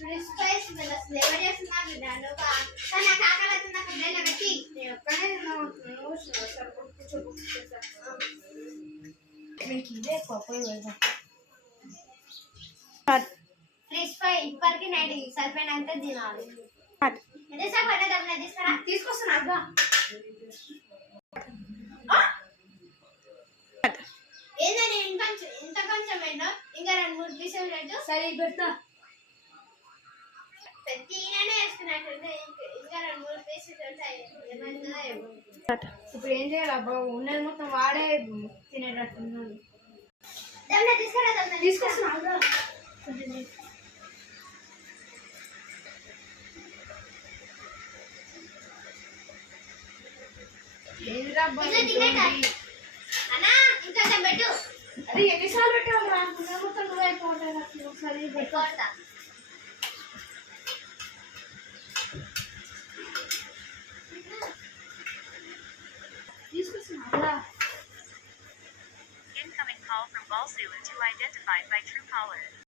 Spice flavour చేస్తున్నా బిడ్డ ఒక కానీ నాకు ఆకలి అవుతుంది నాకు బిడ్డ పెట్టి నేను ఒక్కనే నువ్వు మీకు ఇదే పోయి వెళ్దాం ఫ్రెష్ ఫ్రై ఇప్పటికి నైట్ సరిపోయినంత తినాలి అదే సార్ పడ్డది తీసుకురా తీసుకొస్తున్నా అబ్బా ఏదైనా ఇంత కొంచెం అయినా ఇంకా 2-3 పీసులు పెట్టు సరే పెడతా తీయనే వేసుకున్నట్టుంటే ఇంకా 2-3 పీసులు ఉంటాయి ఏమైందో ఇప్పుడు ఏం చేయాలి అబ్బా ఉన్నది మొత్తం వాడే తినేటట్టున్నాడు తీసుకొస్తున్నా అరే ఎన్నిసార్లు పెట్టాలి రా మొత్తం నువ్వు అయిపోతాయి ఒకసారి పెట్టుకోవడతా తీసుకొస్తున్నా Incoming call from Balsu to identified by Truecaller.